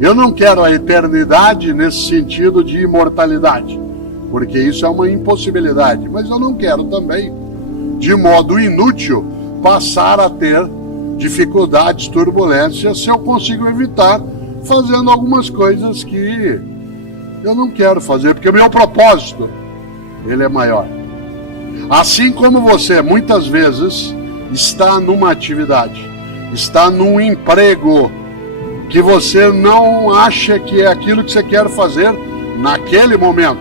Eu não quero a eternidade nesse sentido de imortalidade, porque isso é uma impossibilidade, mas eu não quero também, de modo inútil, passar a ter dificuldades, turbulências, se eu consigo evitar fazendo algumas coisas que eu não quero fazer, porque o meu propósito, ele é maior. Assim como você, muitas vezes, está numa atividade, está num emprego que você não acha que é aquilo que você quer fazer naquele momento,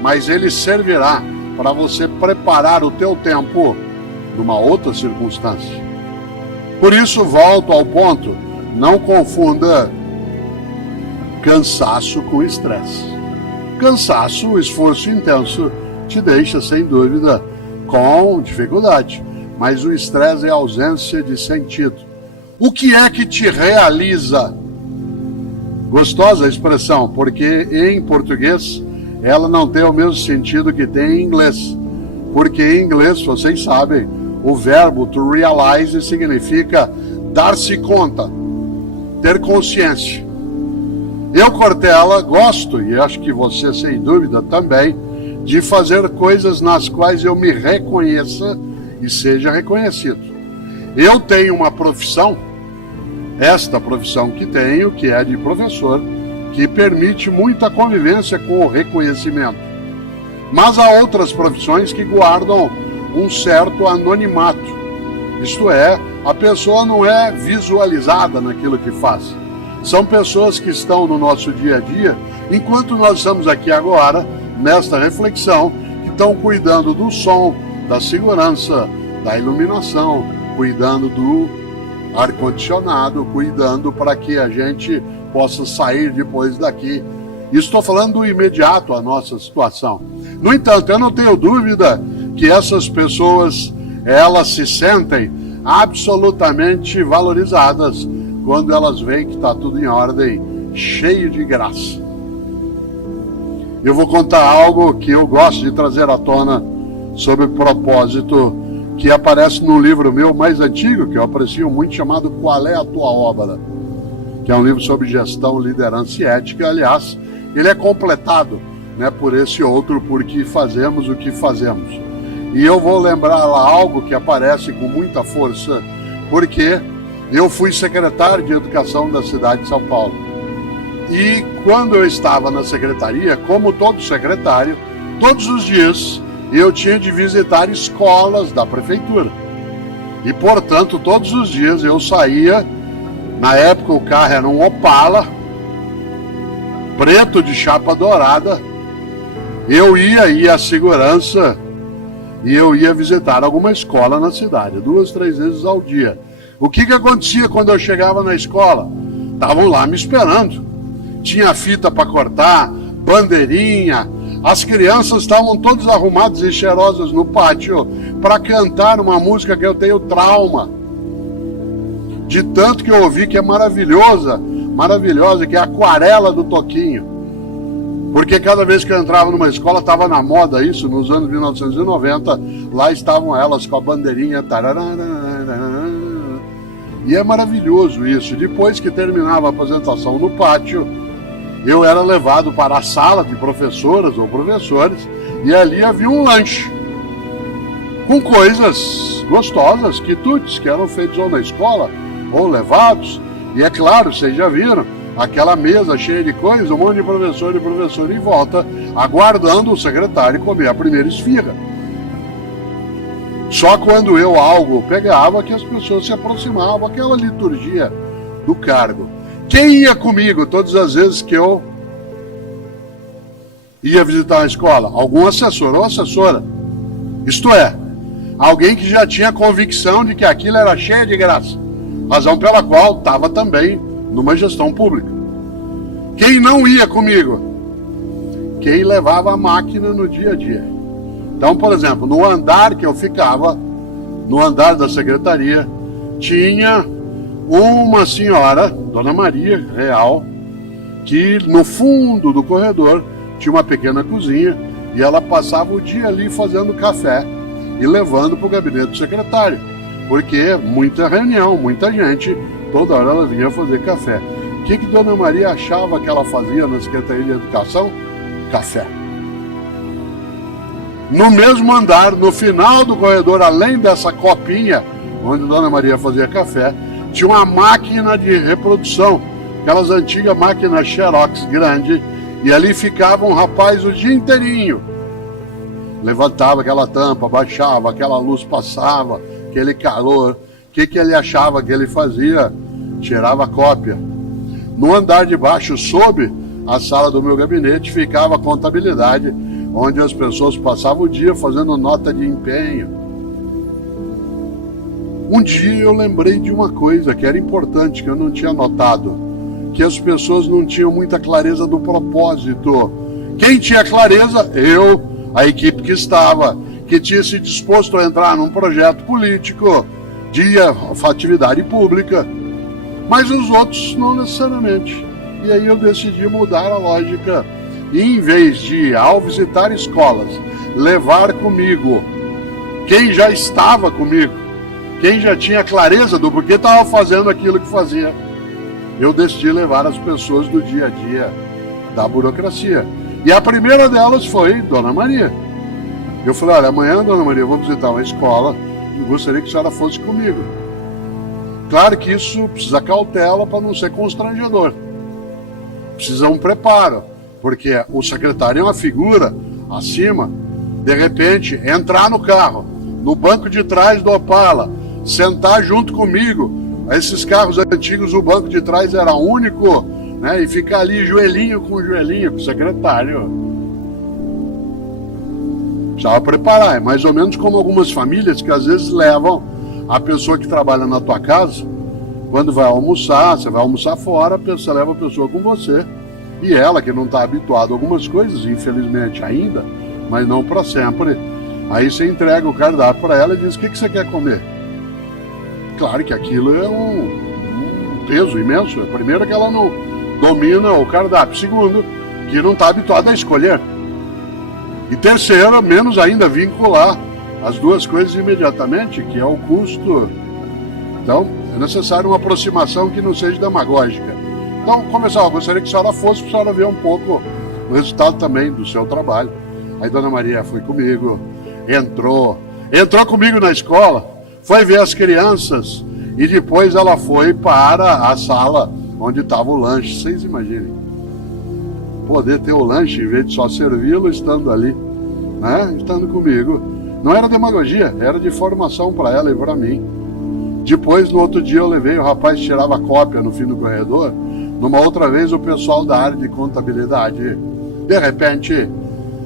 mas ele servirá para você preparar o teu tempo numa outra circunstância. Por isso, volto ao ponto, não confunda cansaço com estresse. Cansaço, esforço intenso, te deixa, sem dúvida, com dificuldade, mas o estresse é ausência de sentido. O que é que te realiza? Gostosa a expressão, porque em português ela não tem o mesmo sentido que tem em inglês. Porque em inglês, vocês sabem, o verbo to realize significa dar-se conta, ter consciência. Eu, Cortella, gosto, e acho que você, sem dúvida, também, de fazer coisas nas quais eu me reconheça e seja reconhecido. Eu tenho uma profissão, esta profissão que tenho, que é de professor, que permite muita convivência com o reconhecimento. Mas há outras profissões que guardam um certo anonimato. Isto é, a pessoa não é visualizada naquilo que faz. São pessoas que estão no nosso dia a dia, enquanto nós estamos aqui agora, nesta reflexão, que estão cuidando do som, da segurança, da iluminação, cuidando do ar-condicionado, cuidando para que a gente possa sair depois daqui. Estou falando do imediato, a nossa situação. No entanto, eu não tenho dúvida que essas pessoas, elas se sentem absolutamente valorizadas quando elas veem que está tudo em ordem, cheio de graça. Eu vou contar algo que eu gosto de trazer à tona sobre propósito, que aparece no livro meu mais antigo, que eu aprecio muito, chamado Qual é a Tua Obra? Que é um livro sobre gestão, liderança e ética. Aliás, ele é completado, né, por esse outro, porque fazemos o que fazemos. E eu vou lembrar lá algo que aparece com muita força, porque eu fui secretário de Educação da cidade de São Paulo. E quando eu estava na secretaria, como todo secretário, todos os dias eu tinha de visitar escolas da prefeitura. E, portanto, todos os dias eu saía, na época o carro era um Opala, preto de chapa dourada, eu ia à segurança e eu ia visitar alguma escola na cidade, 2, 3 vezes ao dia. O que acontecia quando eu chegava na escola? Estavam lá me esperando. Tinha fita para cortar, bandeirinha. As crianças estavam todas arrumadas e cheirosas no pátio para cantar uma música que eu tenho trauma. De tanto que eu ouvi, que é maravilhosa, que é a Aquarela do Toquinho. Porque cada vez que eu entrava numa escola, estava na moda isso, nos anos 1990, lá estavam elas com a bandeirinha. E é maravilhoso isso. Depois que terminava a apresentação no pátio, eu era levado para a sala de professoras ou professores, e ali havia um lanche com coisas gostosas, quitutes, que eram feitos ou na escola ou levados. E é claro, vocês já viram, aquela mesa cheia de coisas, um monte de professor em volta, aguardando o secretário comer a primeira esfirra. Só quando eu algo pegava que as pessoas se aproximavam, aquela liturgia do cargo. Quem ia comigo todas as vezes que eu ia visitar a escola? Algum assessor ou assessora. Isto é, alguém que já tinha convicção de que aquilo era cheio de graça. Razão pela qual estava também numa gestão pública. Quem não ia comigo? Quem levava a máquina no dia a dia. Então, por exemplo, no andar que eu ficava, no andar da secretaria, tinha uma senhora, Dona Maria Real, que no fundo do corredor tinha uma pequena cozinha e ela passava o dia ali fazendo café e levando para o gabinete do secretário, porque muita reunião, muita gente, toda hora ela vinha fazer café. O que Dona Maria achava que ela fazia na Secretaria de Educação? Café. No mesmo andar, no final do corredor, além dessa copinha, onde Dona Maria fazia café, tinha uma máquina de reprodução, aquelas antigas máquinas Xerox grande, e ali ficava um rapaz o dia inteirinho. Levantava aquela tampa, baixava, aquela luz passava, aquele calor. O que ele achava que ele fazia? Tirava cópia. No andar de baixo, sob a sala do meu gabinete, ficava a contabilidade, onde as pessoas passavam o dia fazendo nota de empenho. Um dia eu lembrei de uma coisa que era importante, que eu não tinha notado, que as pessoas não tinham muita clareza do propósito. Quem tinha clareza? Eu, a equipe que estava, que tinha se disposto a entrar num projeto político de atividade pública, mas os outros não necessariamente. E aí eu decidi mudar a lógica. E em vez de, ao visitar escolas, levar comigo quem já estava comigo, quem já tinha clareza do porquê estava fazendo aquilo que fazia, eu decidi levar as pessoas do dia a dia da burocracia. E a primeira delas foi Dona Maria. Eu falei, olha, amanhã, Dona Maria, eu vou visitar uma escola e gostaria que a senhora fosse comigo. Claro que isso precisa cautela para não ser constrangedor. Precisa um preparo, porque o secretário é uma figura acima. De repente, entrar no carro, no banco de trás do Opala, sentar junto comigo. Esses carros antigos, o banco de trás era único, né? E ficar ali joelhinho com o secretário. Precisava preparar. É mais ou menos como algumas famílias que às vezes levam a pessoa que trabalha na tua casa, quando vai almoçar, você vai almoçar fora, você leva a pessoa com você. E ela, que não está habituada a algumas coisas, infelizmente ainda, mas não para sempre, aí você entrega o cardápio para ela e diz, o que você quer comer? Claro que aquilo é um peso imenso. Primeiro, que ela não domina o cardápio. Segundo, que não está habituada a escolher. E terceiro, menos ainda, vincular as duas coisas imediatamente, que é o custo. Então, é necessário uma aproximação que não seja demagógica. Então, eu gostaria que a senhora fosse, para a senhora ver um pouco o resultado também do seu trabalho. Aí Dona Maria foi comigo, entrou comigo na escola, foi ver as crianças e depois ela foi para a sala onde estava o lanche. Vocês imaginem, poder ter o lanche em vez de só servi-lo estando ali, né? Estando comigo. Não era demagogia, era de formação para ela e para mim. Depois, no outro dia, eu levei, o rapaz tirava cópia no fim do corredor. Numa outra vez, o pessoal da área de contabilidade. De repente,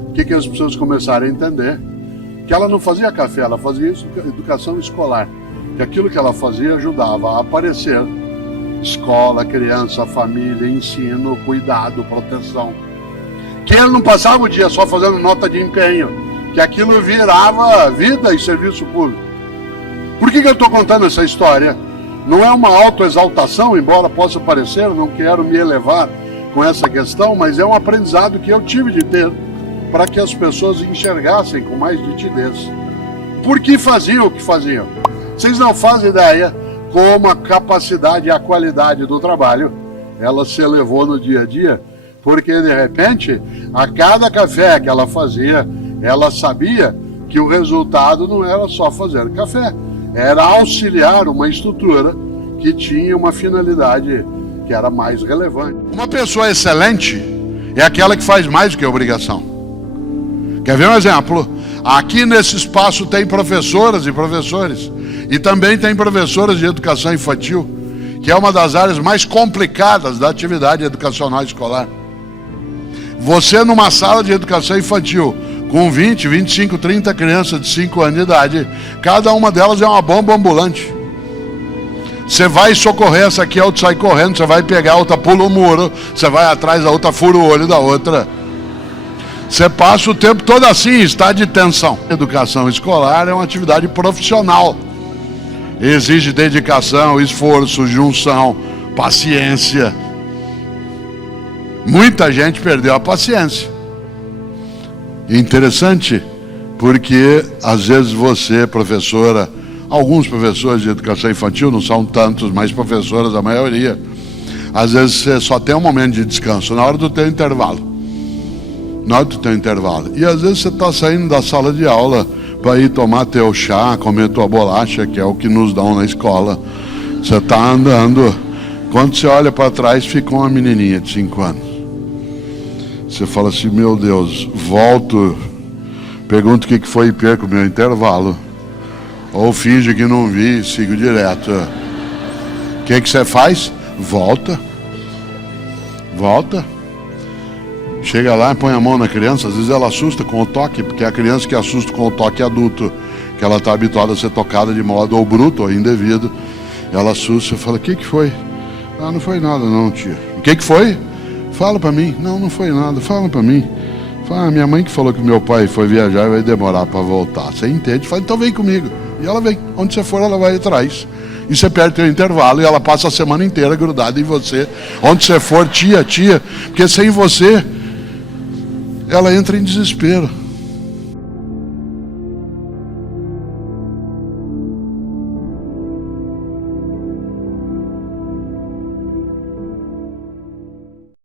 o que as pessoas começaram a entender? Que ela não fazia café, ela fazia educação escolar. Que aquilo que ela fazia ajudava a aparecer escola, criança, família, ensino, cuidado, proteção. Que ele não passava o dia só fazendo nota de empenho, que aquilo virava vida e serviço público. Por que eu estou contando essa história? Não é uma autoexaltação, embora possa parecer, eu não quero me elevar com essa questão, mas é um aprendizado que eu tive de ter para que as pessoas enxergassem com mais nitidez. Por que faziam o que faziam? Vocês não fazem ideia como a capacidade e a qualidade do trabalho ela se elevou no dia a dia, porque de repente, a cada café que ela fazia, ela sabia que o resultado não era só fazer café, era auxiliar uma estrutura que tinha uma finalidade que era mais relevante. Uma pessoa excelente é aquela que faz mais do que a obrigação. Quer ver um exemplo? Aqui nesse espaço tem professoras e professores, e também tem professoras de educação infantil, que é uma das áreas mais complicadas da atividade educacional escolar. Você numa sala de educação infantil, com 20, 25, 30 crianças de 5 anos de idade, cada uma delas é uma bomba ambulante. Você vai socorrer essa aqui, a outra sai correndo, você vai pegar, a outra pula o muro, você vai atrás, a outra fura o olho da outra. Você passa o tempo todo assim, em estado de tensão. Educação escolar é uma atividade profissional. Exige dedicação, esforço, junção, paciência. Muita gente perdeu a paciência. Interessante, porque às vezes você, professora, alguns professores de educação infantil, não são tantos, mas professoras a maioria, Às vezes você só tem um momento de descanso, na hora do teu intervalo. Na hora do teu intervalo. E às vezes você está saindo da sala de aula para ir tomar teu chá, comer tua bolacha, que é o que nos dão na escola. Você está andando. Quando você olha para trás, fica uma menininha de 5 anos. Você fala assim, meu Deus, volto, pergunto o que foi e perco o meu intervalo. Ou finge que não vi e sigo direto. O que você faz? Volta. Volta. Chega lá e põe a mão na criança. Às vezes ela assusta com o toque, porque é a criança que assusta com o toque adulto, que ela está habituada a ser tocada de modo ou bruto ou indevido. Ela assusta e fala, o que foi? Ah, não foi nada não, tia. O que foi? Fala para mim. Não foi nada, fala para mim. Fala, minha mãe que falou que meu pai foi viajar e vai demorar para voltar. Você entende? Fala, então vem comigo. E ela vem. Onde você for, ela vai atrás. E você perde o intervalo e ela passa a semana inteira grudada em você. Onde você for, tia, porque sem você, ela entra em desespero.